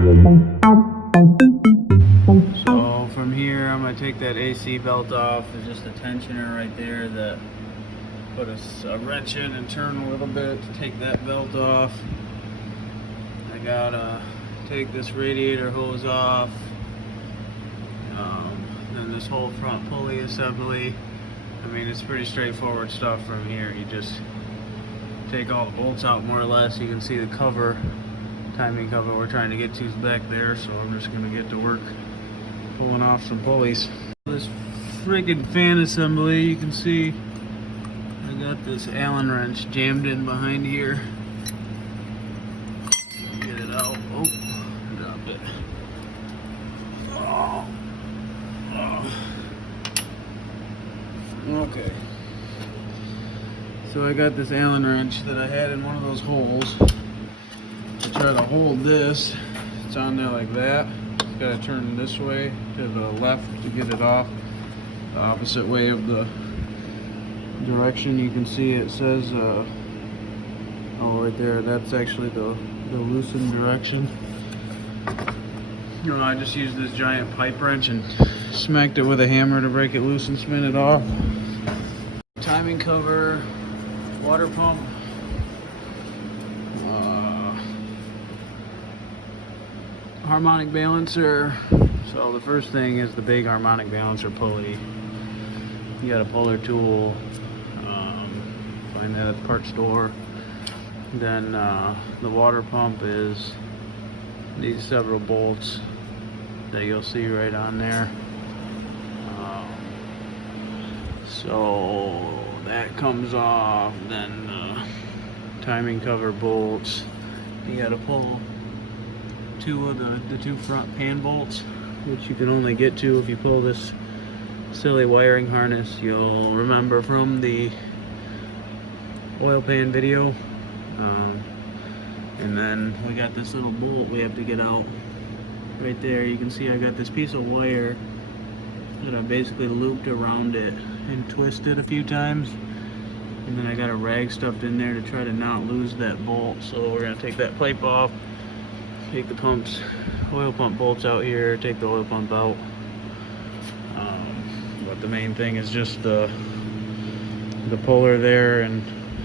So from here, I'm going to take that AC belt off. There's just a tensioner right there that put a wrench in and turn a little bit to take that belt off. I got to take this radiator hose off. Then this whole front pulley assembly. I mean, it's pretty straightforward stuff from here. You just take all the bolts out more or less. You can see the cover, timing cover we're trying to get to is back there, so I'm just going to get to work pulling off some pulleys. This friggin' fan assembly, you can see I got this Allen wrench jammed in behind here. Get it out. Oh, dropped it. Oh. Okay. So I got this Allen wrench that I had in one of those holes. To try to hold this, it's on there like that. It's got to turn this way to the left to get it off. The opposite way of the direction. You can see it says, oh, right there, that's actually the loosen direction. You know, I just used this giant pipe wrench and smacked it with a hammer to break it loose and spin it off. Timing cover, water pump, harmonic balancer. So the first thing is the big harmonic balancer pulley. You got a puller tool, find that at the parts store. Then the water pump is these several bolts that you'll see right on there. So that comes off. Then timing cover bolts. You got to pull two of the two front pan bolts, which you can only get to if you pull this silly wiring harness you'll remember from the oil pan video. And then we got this little bolt we have to get out right there. You can see I got this piece of wire that I basically looped around it and twisted a few times, and then I got a rag stuffed in there to try to not lose that bolt. So we're going to take that pipe off, take the oil pump bolts out here, take the oil pump out. But the main thing is just the puller there and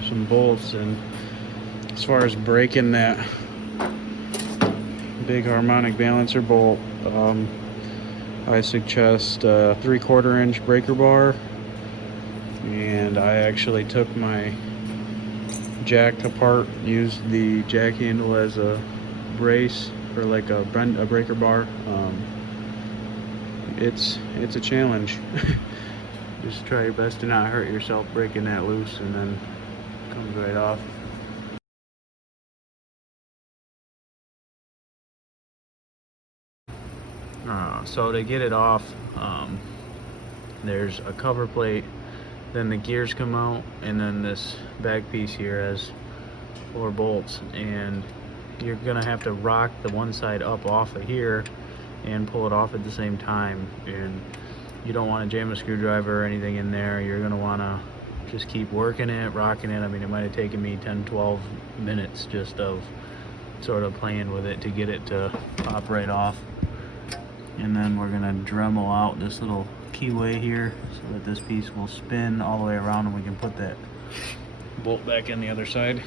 some bolts. And as far as breaking that big harmonic balancer bolt, I suggest a 3/4 inch breaker bar, and I actually took my jack apart, used the jack handle as a brace for like a breaker bar. It's a challenge. Just try your best to not hurt yourself breaking that loose, and then it comes right off. So to get it off, there's a cover plate, then the gears come out, and then this back piece here has 4 bolts, and you're gonna have to rock the one side up off of here and pull it off at the same time. And you don't want to jam a screwdriver or anything in there. You're gonna want to just keep working it, rocking it. I mean, it might have taken me 10-12 minutes just of sort of playing with it to get it to pop right off. And then we're gonna Dremel out this little keyway here so that this piece will spin all the way around, and we can put that bolt back in the other side.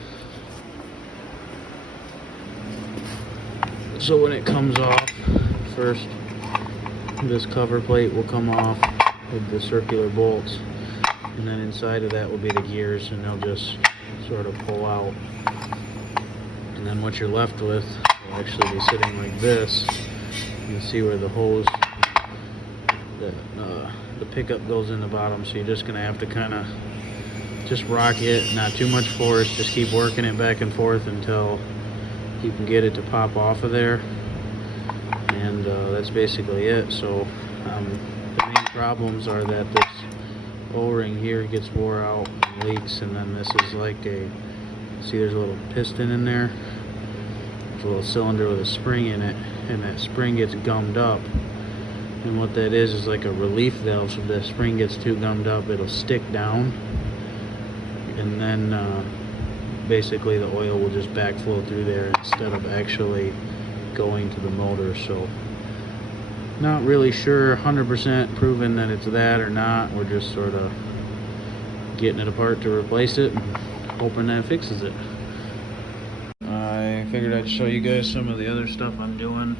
So when it comes off, first this cover plate will come off with the circular bolts, and then inside of that will be the gears, and they'll just sort of pull out. And then what you're left with will actually be sitting like this. You can see where the hose, the pickup goes in the bottom, so you're just going to have to kind of just rock it, not too much force, just keep working it back and forth until you can get it to pop off of there. And that's basically it. So the main problems are that this O-ring here gets wore out and leaks, and then this is like see there's a little piston in there. There's a little cylinder with a spring in it, and that spring gets gummed up. And what that is like a relief valve. So if the spring gets too gummed up, it'll stick down, and then basically the oil will just backflow through there instead of actually going to the motor. So not really sure 100% proven that it's that or not. We're just sort of getting it apart to replace it and hoping that fixes it. I figured I'd show you guys some of the other stuff I'm doing.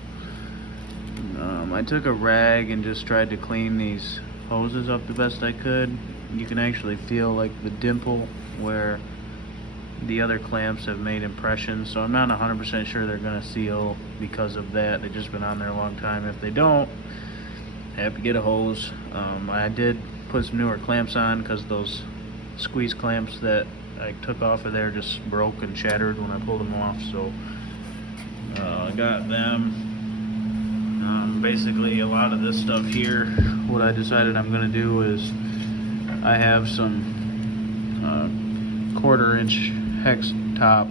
I took a rag and just tried to clean these hoses up the best I could. You can actually feel like the dimple where the other clamps have made impressions, so I'm not 100% sure they're going to seal because of that. They've just been on there a long time. If they don't, I have to get a hose. I did put some newer clamps on because those squeeze clamps that I took off of there just broke and shattered when I pulled them off, so I got them. Basically a lot of this stuff here, what I decided I'm going to do is I have some 1/4-inch hex top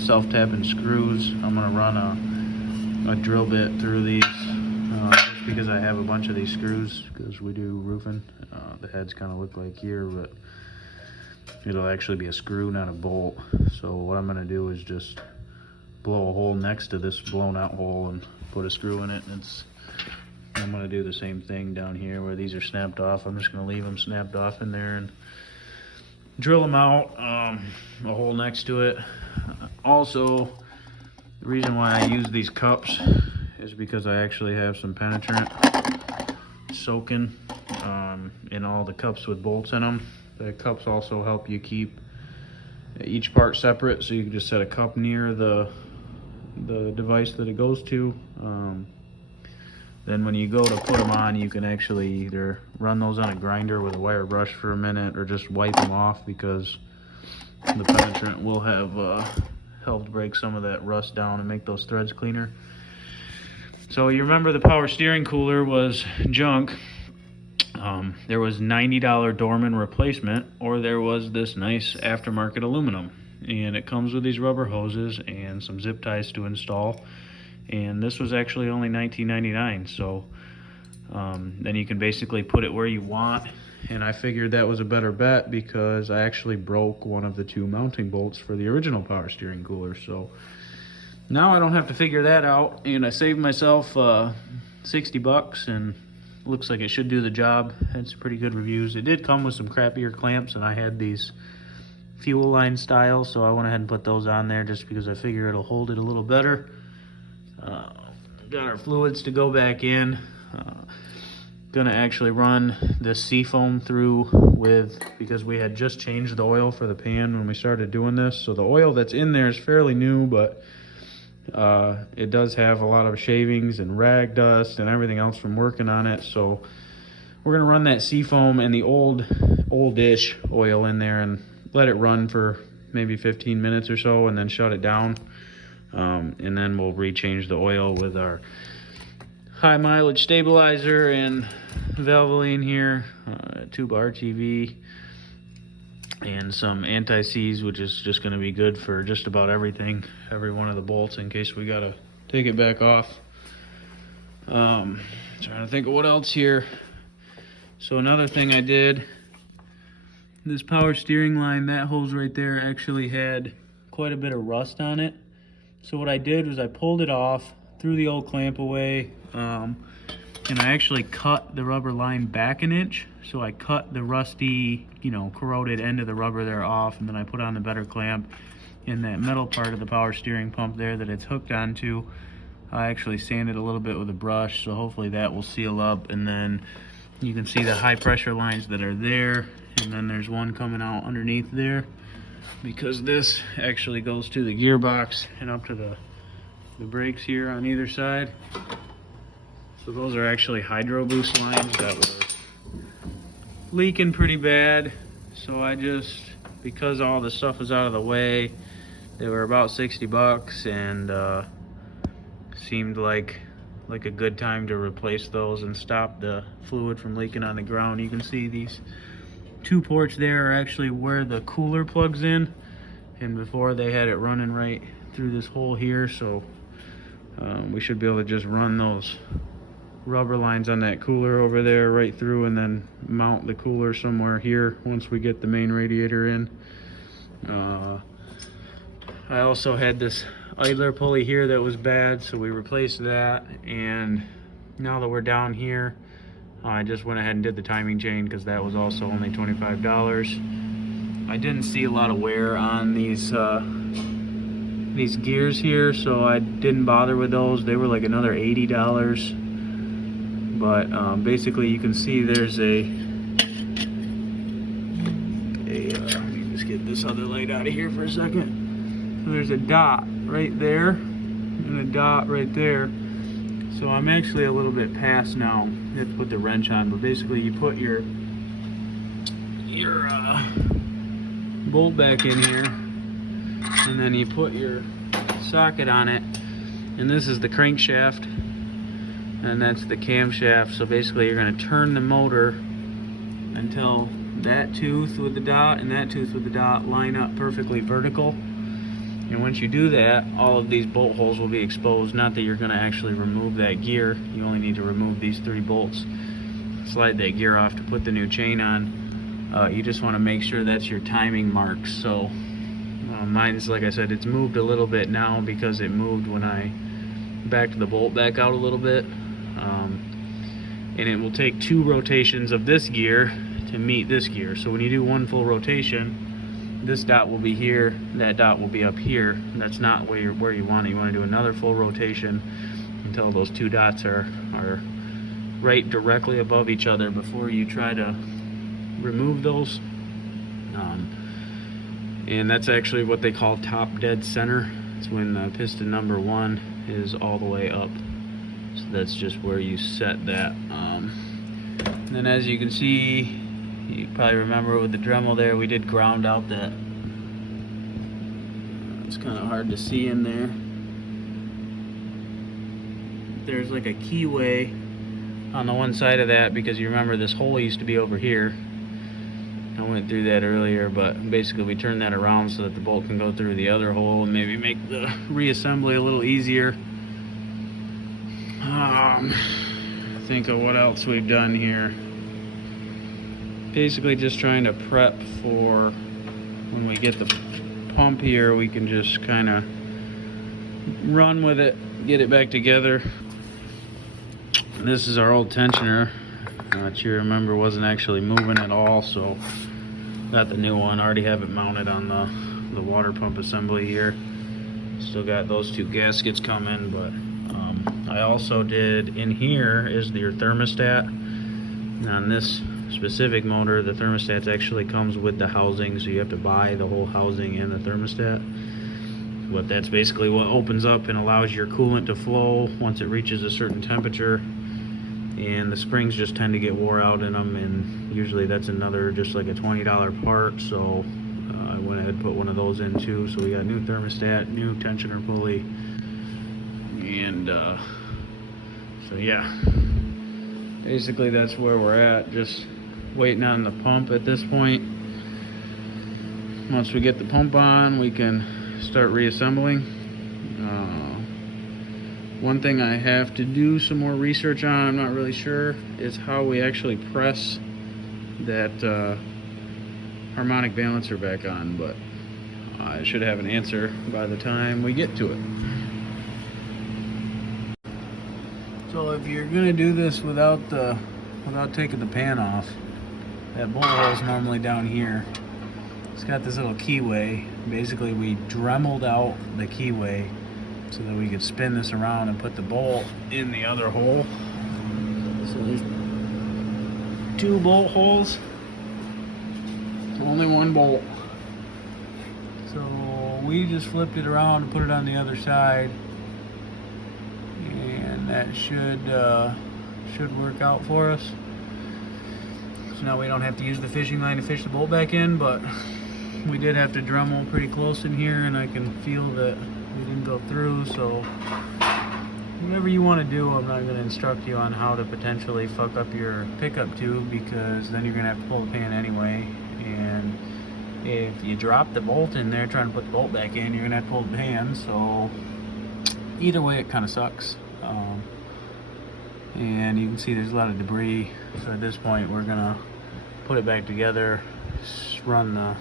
self-tapping screws. I'm going to run a drill bit through these just because I have a bunch of these screws because we do roofing. The heads kind of look like here, but it'll actually be a screw, not a bolt. So what I'm going to do is just blow a hole next to this blown out hole and put a screw in it. And I'm going to do the same thing down here where these are snapped off. I'm just going to leave them snapped off in there and drill them out, a hole next to it. Also, the reason why I use these cups is because I actually have some penetrant soaking in all the cups with bolts in them. The cups also help you keep each part separate, so you can just set a cup near the device that it goes to. Then when you go to put them on, you can actually either run those on a grinder with a wire brush for a minute or just wipe them off, because the penetrant will have helped break some of that rust down and make those threads cleaner. So you remember the power steering cooler was junk. There was $90 Dorman replacement, or there was this nice aftermarket aluminum, and it comes with these rubber hoses and some zip ties to install, and this was actually only $19.99. So then you can basically put it where you want, and I figured that was a better bet because I actually broke one of the 2 mounting bolts for the original power steering cooler. So now I don't have to figure that out, and I saved myself $60, and looks like it should do the job. Had some pretty good reviews. It did come with some crappier clamps, and I had these fuel line style, so I went ahead and put those on there just because I figure it'll hold it a little better. Got our fluids to go back in. Gonna actually run the seafoam through because we had just changed the oil for the pan when we started doing this, so the oil that's in there is fairly new, but it does have a lot of shavings and rag dust and everything else from working on it. So we're gonna run that seafoam and the oldish oil in there and let it run for maybe 15 minutes or so, and then shut it down. And then we'll rechange the oil with our high mileage stabilizer and Valvoline here, tube RTV, and some anti-seize, which is just going to be good for just about everything, every one of the bolts, in case we got to take it back off. Trying to think of what else here. So another thing I did, this power steering line, that hose right there actually had quite a bit of rust on it. So what I did was I pulled it off, threw the old clamp away, and I actually cut the rubber line back an inch. So I cut the rusty, corroded end of the rubber there off, and then I put on the better clamp. In that metal part of the power steering pump there that it's hooked onto, I actually sanded a little bit with a brush, so hopefully that will seal up. And then you can see the high pressure lines that are there, and then there's one coming out underneath there, because this actually goes to the gearbox and up to the brakes here on either side. So those are actually hydro boost lines that were leaking pretty bad. So I just, because all the stuff was out of the way, they were about $60, and seemed like a good time to replace those and stop the fluid from leaking on the ground. You can see these 2 ports there are actually where the cooler plugs in, and before they had it running right through this hole here. So we should be able to just run those rubber lines on that cooler over there right through, and then mount the cooler somewhere here once we get the main radiator in. I also had this idler pulley here that was bad, so we replaced that. And now that we're down here, I just went ahead and did the timing chain because that was also only $25. I didn't see a lot of wear on these gears here, so I didn't bother with those. They were like another $80. But basically you can see there's let me just get this other light out of here for a second. So there's a dot right there and a dot right there. So I'm actually a little bit past now. You have to put the wrench on, but basically you put your bolt back in here, and then you put your socket on it, and this is the crankshaft, and that's the camshaft. So basically you're going to turn the motor until that tooth with the dot and that tooth with the dot line up perfectly vertical. And once you do that, all of these bolt holes will be exposed. Not that you're going to actually remove that gear. You only need to remove these 3 bolts. Slide that gear off to put the new chain on. You just want to make sure that's your timing marks. So mine's, like I said, it's moved a little bit now because it moved when I backed the bolt back out a little bit. And it will take 2 rotations of this gear to meet this gear. So when you do 1 full rotation, this dot will be here, that dot will be up here. That's not where you want it. You want to do another full rotation until those 2 dots are right directly above each other before you try to remove those. And that's actually what they call top dead center. It's when piston number 1 is all the way up. So that's just where you set that. And then as you can see, you probably remember with the Dremel there, we did ground out that. It's kind of hard to see in there. There's like a keyway on the one side of that, because you remember this hole used to be over here. I went through that earlier, but basically we turned that around so that the bolt can go through the other hole and maybe make the reassembly a little easier. Think of what else we've done here. Basically just trying to prep for when we get the pump here, we can just kind of run with it, get it back together. This is our old tensioner that you remember wasn't actually moving at all, so got the new one. Already have it mounted on the water pump assembly here. Still got those 2 gaskets coming, but I also did, in here is your thermostat. On this specific motor, the thermostat actually comes with the housing, so you have to buy the whole housing and the thermostat. But that's basically what opens up and allows your coolant to flow once it reaches a certain temperature. And the springs just tend to get wore out in them, and usually that's another just like a $20 part. So I went ahead and put one of those in too. So we got new thermostat, new tensioner pulley, and so yeah, basically that's where we're at. Just waiting on the pump at this point. Once we get the pump on, we can start reassembling. One thing I have to do some more research on, I'm not really sure, is how we actually press that harmonic balancer back on, but I should have an answer by the time we get to it. So if you're gonna do this without taking the pan off, that bolt hole is normally down here. It's got this little keyway. Basically, we dremeled out the keyway so that we could spin this around and put the bolt in the other hole. So there's 2 bolt holes, only 1 bolt. So we just flipped it around and put it on the other side, and that should work out for us. So now we don't have to use the fishing line to fish the bolt back in, but we did have to Dremel pretty close in here, and I can feel that we didn't go through. So whatever you want to do, I'm not going to instruct you on how to potentially fuck up your pickup tube, because then you're going to have to pull the pan anyway. And if you drop the bolt in there trying to put the bolt back in, you're going to have to pull the pan. So either way, it kind of sucks. And you can see there's a lot of debris. So at this point, we're going to put it back together, run the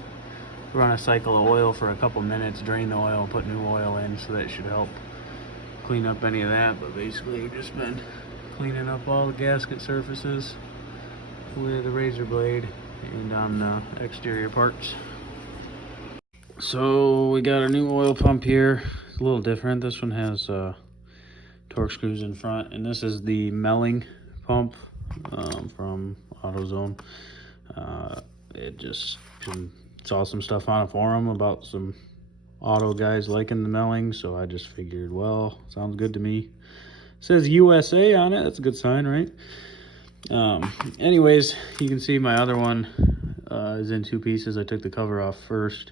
run a cycle of oil for a couple minutes, drain the oil, put new oil in, so that should help clean up any of that. But basically we've just been cleaning up all the gasket surfaces with a razor blade and on the exterior parts. So we got our new oil pump here. It's a little different. This one has torque screws in front, and this is the Melling pump from AutoZone. It just saw some stuff on a forum about some auto guys liking the Melling, so I just figured, well, sounds good to me. It says USA on it. That's a good sign, right? Anyways, you can see my other one is in two pieces. I took the cover off first.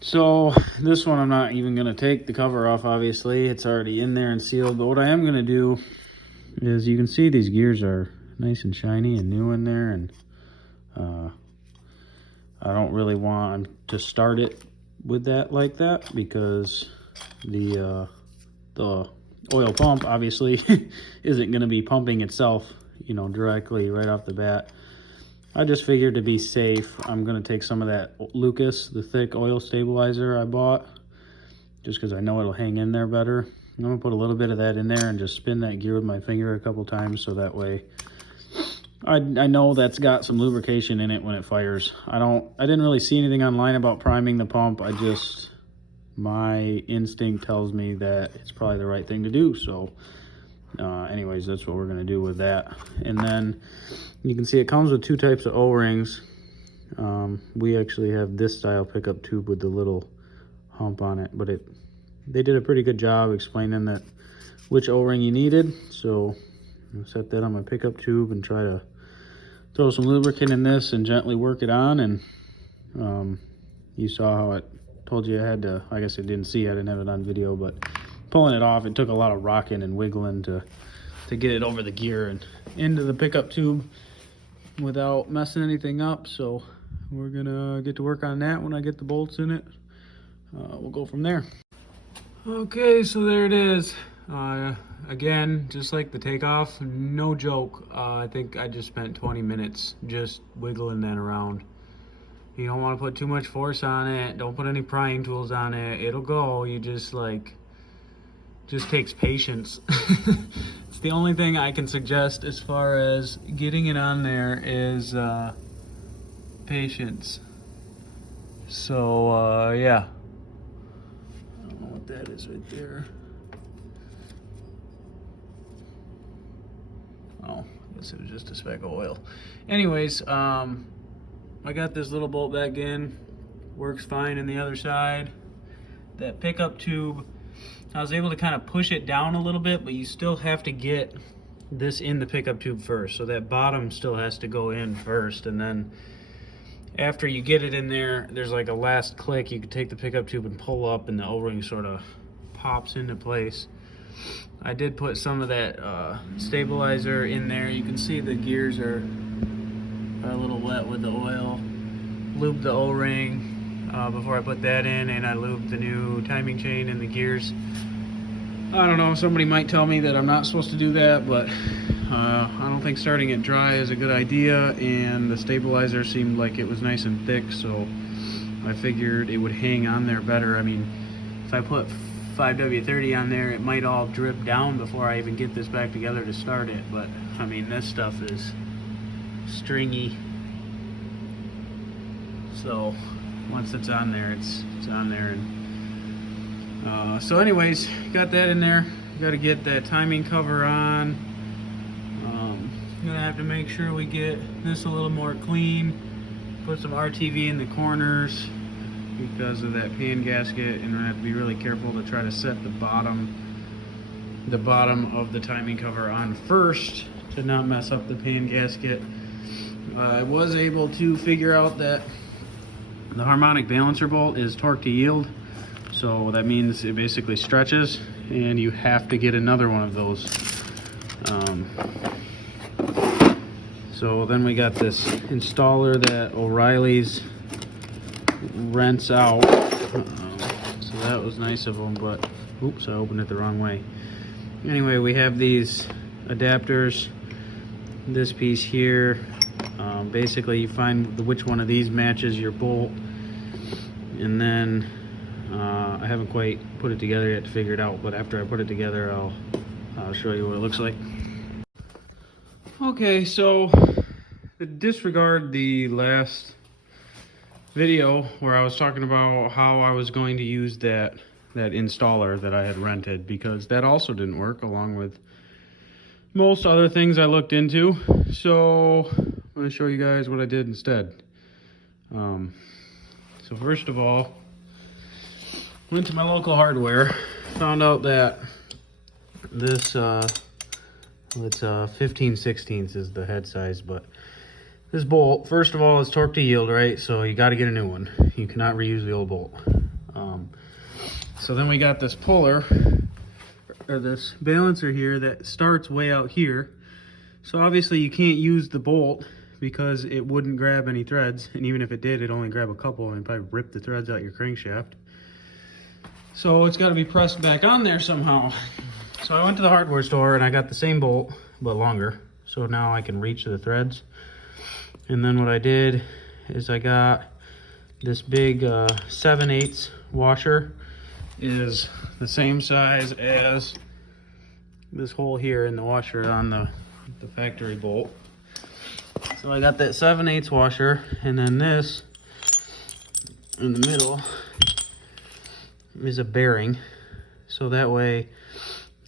So this one I'm not even going to take the cover off, obviously. It's already in there and sealed. But what I am going to do is, you can see these gears are nice and shiny and new in there. And I don't really want to start it with that like that, because the oil pump obviously isn't going to be pumping itself, you know, directly right off the bat. I just figured, to be safe, I'm going to take some of that Lucas, the thick oil stabilizer I bought, just because I know it'll hang in there better. I'm going to put a little bit of that in there and just spin that gear with my finger a couple times, so that way I know that's got some lubrication in it when it fires. I didn't really see anything online about priming the pump. My instinct tells me that it's probably the right thing to do. So anyways, that's what we're going to do with that. And then you can see it comes with two types of O-rings. We actually have this style pickup tube with the little hump on it, but they did a pretty good job explaining that which O-ring you needed. So I'll set that on my pickup tube and try to throw some lubricant in this and gently work it on. And you saw how it told you I had to, I guess I didn't see, I didn't have it on video, but pulling it off, it took a lot of rocking and wiggling to get it over the gear and into the pickup tube without messing anything up. So we're gonna get to work on that when I get the bolts in it. We'll go from there. Okay, so there it is. Again, just like the takeoff, no joke. I think I just spent 20 minutes just wiggling that around. You don't want to put too much force on it. Don't put any prying tools on it. It'll go. You just takes patience. It's the only thing I can suggest as far as getting it on there is patience. So yeah. I don't know what that is right there. Oh, I guess it was just a speck of oil. Anyways, I got this little bolt back in. Works fine in the other side. That pickup tube, I was able to kind of push it down a little bit, but you still have to get this in the pickup tube first. So that bottom still has to go in first, and then after you get it in there, there's like a last click. You can take the pickup tube and pull up, and the O-ring sort of pops into place. I did put some of that stabilizer in there. You can see the gears are a little wet with the oil. Lubed the O-ring before I put that in, and I lubed the new timing chain and the gears. I don't know, somebody might tell me that I'm not supposed to do that, but I don't think starting it dry is a good idea, and the stabilizer seemed like it was nice and thick, so I figured it would hang on there better. I mean, if I put 5W30 on there, it might all drip down before I even get this back together to start it. But I mean, this stuff is stringy, so once it's on there, it's on there. And so anyways, got that in there. Got to get that timing cover on. Gonna have to make sure we get this a little more clean. Put some RTV in the corners because of that pan gasket, and we're gonna have to be really careful to try to set the bottom of the timing cover on first to not mess up the pan gasket. I was able to figure out that the harmonic balancer bolt is torque to yield, so that means it basically stretches, and you have to get another one of those. So then we got this installer that O'Reilly's rents out. So that was nice of them, but oops, I opened it the wrong way. Anyway, we have these adapters, this piece here. Basically you find which one of these matches your bolt, And then I haven't quite put it together yet to figure it out, but after I put it together, I'll show you what it looks like. Okay, so disregard the last video where I was talking about how I was going to use that installer that I had rented, because that also didn't work, along with most other things I looked into. So I'm going to show you guys what I did instead. So first of all, went to my local hardware, found out that this it's 15/16 is the head size, but this bolt, first of all, is torque to yield, right? So you got to get a new one. You cannot reuse the old bolt. So then we got this puller, or this balancer here, that starts way out here. So obviously you can't use the bolt because it wouldn't grab any threads, and even if it did, it'd only grab a couple and probably rip the threads out your crankshaft. So it's got to be pressed back on there somehow. So I went to the hardware store and I got the same bolt, but longer. So now I can reach the threads. And then what I did is I got this big 7/8 washer. Is the same size as this hole here in the washer on the factory bolt. So I got that 7/8 washer, and then this in the middle is a bearing, so that way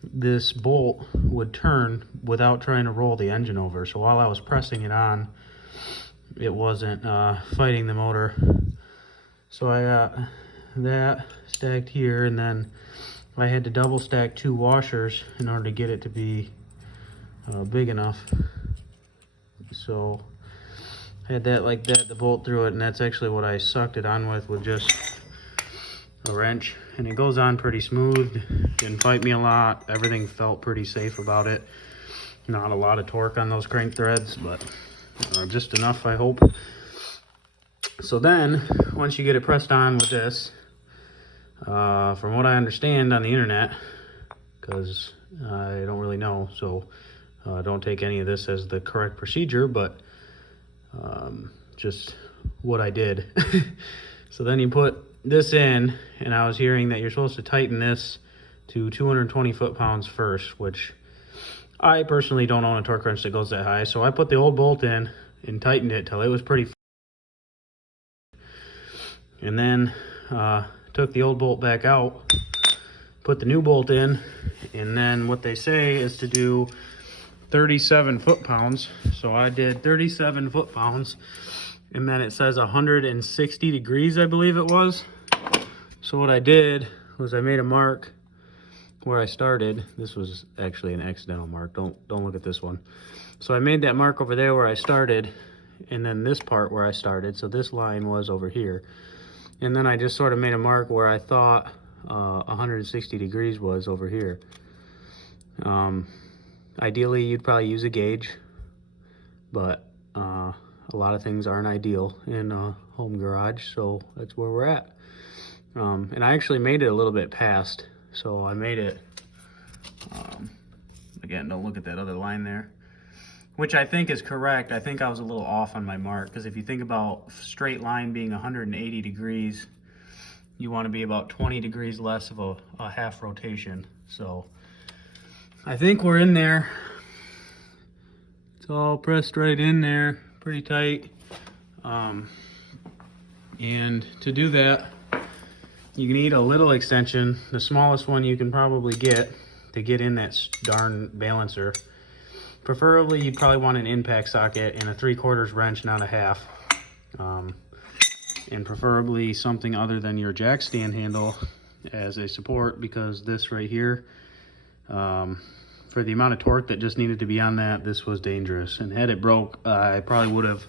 this bolt would turn without trying to roll the engine over. So while I was pressing it on, it wasn't fighting the motor. So I got that stacked here, and then I had to double stack 2 washers in order to get it to be big enough. So I had that like that to bolt through it, and that's actually what I sucked it on with just a wrench, and it goes on pretty smooth. Didn't fight me a lot. Everything felt pretty safe about it. Not a lot of torque on those crank threads, but just enough, I hope. So then once you get it pressed on with this, from what I understand on the internet, because I don't really know, so don't take any of this as the correct procedure, but just what I did. So then you put this in, and I was hearing that you're supposed to tighten this to 220 foot-pounds first, which I personally don't own a torque wrench that goes that high. So I put the old bolt in and tightened it till it was pretty, and then took the old bolt back out, put the new bolt in, and then what they say is to do 37 foot-pounds. So I did 37 foot-pounds, and then it says 160 degrees, I believe it was. So what I did was I made a mark where I started. This was actually an accidental mark. Don't look at this one. So I made that mark over there where I started, and then this part where I started. So this line was over here. And then I just sort of made a mark where I thought 160 degrees was over here. Ideally, you'd probably use a gauge, but a lot of things aren't ideal in a home garage, so that's where we're at. And I actually made it a little bit past, so I made it, again, don't look at that other line there, which I think is correct. I think I was a little off on my mark, because if you think about straight line being 180 degrees, you want to be about 20 degrees less of a half rotation. So I think we're in there. It's all pressed right in there, pretty tight. And to do that, you need a little extension, the smallest one you can probably get to get in that darn balancer. Preferably, you'd probably want an impact socket and a 3/4 wrench, not a half. And preferably something other than your jack stand handle as a support, because this right here, for the amount of torque that just needed to be on that, this was dangerous. And had it broke, I probably would have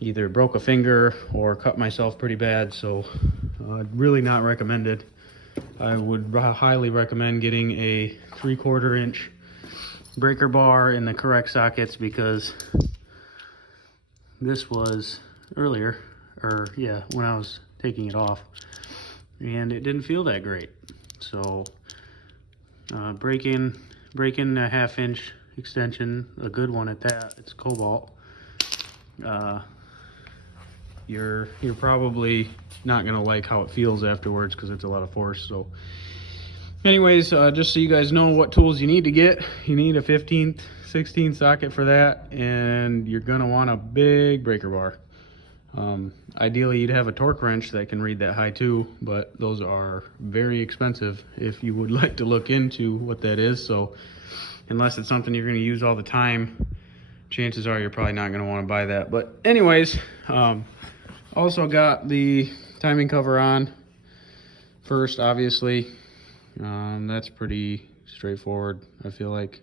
either broke a finger or cut myself pretty bad. So really not recommended. I would highly recommend getting a 3/4 inch breaker bar in the correct sockets, because this was earlier, or yeah, when I was taking it off, and it didn't feel that great. So break in a 1/2 inch extension, a good one at that. It's cobalt. you're probably not gonna like how it feels afterwards because it's a lot of force. So anyways, just so you guys know what tools you need to get, you need a 15th 16th socket for that, and you're gonna want a big breaker bar. Ideally you'd have a torque wrench that can read that high too, but those are very expensive if you would like to look into what that is. So unless it's something you're going to use all the time, chances are you're probably not going to want to buy that. But anyways, also got the timing cover on first, obviously. That's pretty straightforward, I feel like.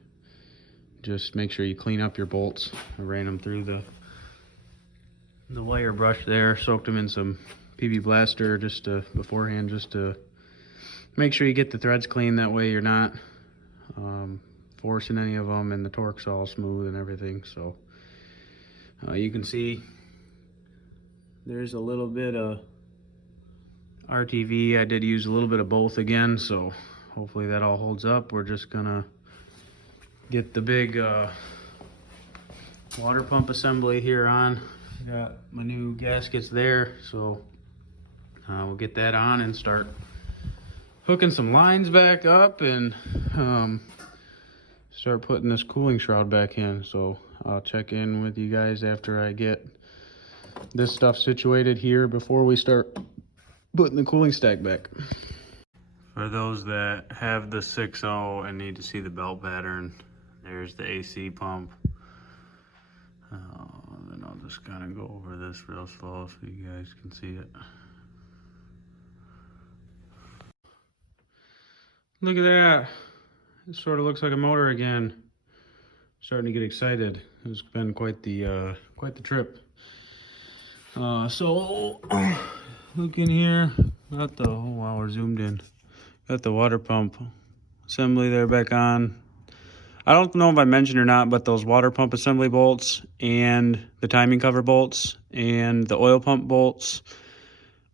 Just make sure you clean up your bolts. I ran them through the wire brush there, soaked them in some PB Blaster beforehand, just to make sure you get the threads clean. That way you're not forcing any of them, and the torque's all smooth and everything. So you can see there's a little bit of RTV. I did use a little bit of both again, so hopefully that all holds up. We're just gonna get the big water pump assembly here on. Got my new gaskets there, so we'll get that on and start hooking some lines back up and start putting this cooling shroud back in. So I'll check in with you guys after I get this stuff situated here before we start putting the cooling stack back. For those that have the 6.0 and need to see the belt pattern, there's the AC pump. Then I'll just kind of go over this real slow so you guys can see it. Look at that. It sort of looks like a motor again. Starting to get excited. It's been quite the trip. So look in here. Got the, oh wow, we're zoomed in. Got the water pump assembly there back on. I don't know if I mentioned or not, but those water pump assembly bolts and the timing cover bolts and the oil pump bolts,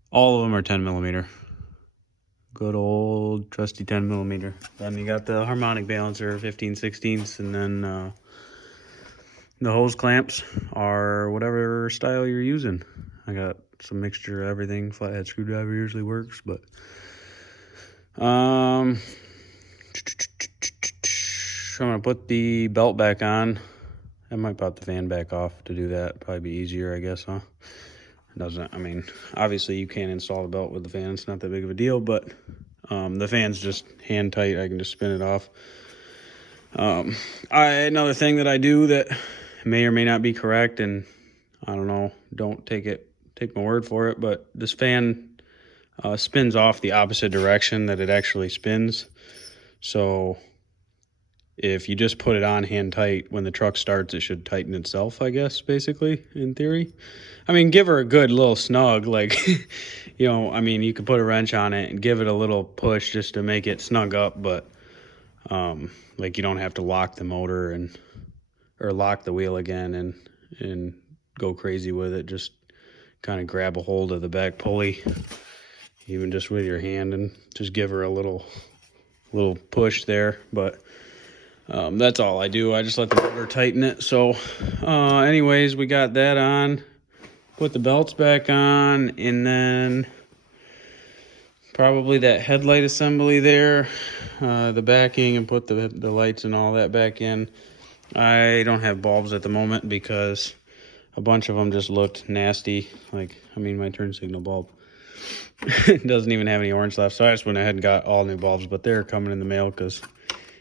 all of them are 10 millimeter. Good old trusty 10 millimeter. Then you got the harmonic balancer 15/16, and then the hose clamps are whatever style you're using. I got some mixture of everything. Flathead screwdriver usually works, but I'm gonna put the belt back on. I might pop the fan back off to do that. Probably be easier, I guess, huh? It doesn't, I mean, obviously you can't install the belt with the fan. It's not that big of a deal, but the fan's just hand tight. I can just spin it off. Another thing that I do that may or may not be correct, and I don't know, don't take my word for it, but this fan spins off the opposite direction that it actually spins. So if you just put it on hand tight, when the truck starts, it should tighten itself, I guess, basically, in theory. I mean, give her a good little snug, like, you know, I mean, you could put a wrench on it and give it a little push just to make it snug up, but, like, you don't have to lock the motor or lock the wheel again and go crazy with it. Just kind of grab a hold of the back pulley, even just with your hand, and just give her a little push there, but that's all I do. I just let the motor tighten it. So anyways, we got that on, put the belts back on, and then probably that headlight assembly there, the backing, and put the lights and all that back in. I don't have bulbs at the moment because a bunch of them just looked nasty. Like, I mean, my turn signal bulb doesn't even have any orange left, so I just went ahead and got all new bulbs, but they're coming in the mail because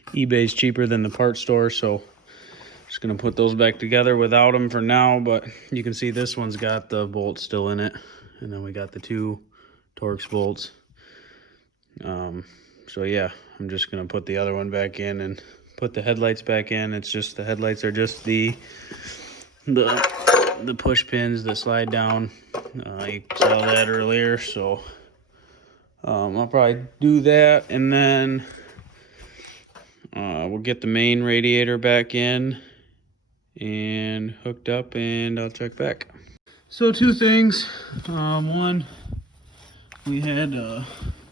eBay's cheaper than the parts store. So just gonna put those back together without them for now. But you can see this one's got the bolts still in it, and then we got the two Torx bolts. So yeah, I'm just gonna put the other one back in and put the headlights back in. It's just the headlights are just the push pins that slide down. You saw that earlier, so I'll probably do that, and then we'll get the main radiator back in and hooked up, and I'll check back. So two things. One, we had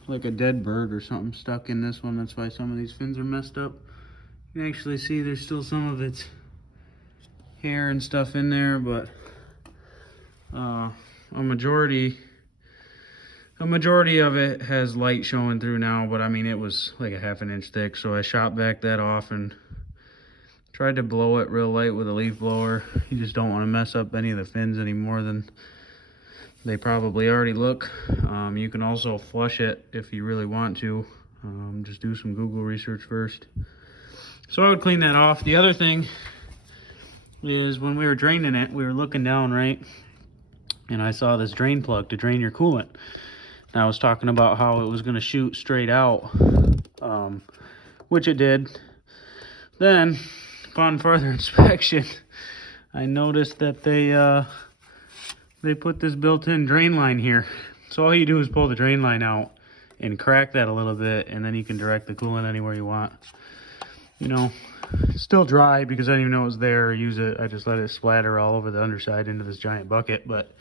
like a dead bird or something stuck in this one. That's why some of these fins are messed up. You can actually see there's still some of its hair and stuff in there, but a majority of it has light showing through now, but I mean, it was like a 1/2 inch thick. So I shot back that off and tried to blow it real light with a leaf blower. You just don't want to mess up any of the fins any more than they probably already look. You can also flush it if you really want to. Just do some Google research first. So I would clean that off. The other thing is when we were draining it, we were looking down, right? And I saw this drain plug to drain your coolant. And I was talking about how it was going to shoot straight out, which it did. Then, upon further inspection, I noticed that they put this built-in drain line here. So all you do is pull the drain line out and crack that a little bit, and then you can direct the coolant anywhere you want. You know, still dry because I didn't even know it was there or use it. I just let it splatter all over the underside into this giant bucket. But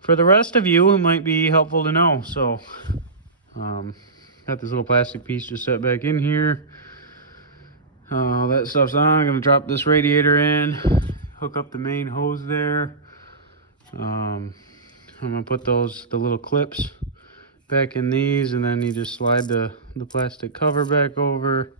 for the rest of you, it might be helpful to know. So got this little plastic piece just set back in here. That stuff's on. I'm gonna drop this radiator in, hook up the main hose there. I'm gonna put the little clips back in these, and then you just slide the plastic cover back over.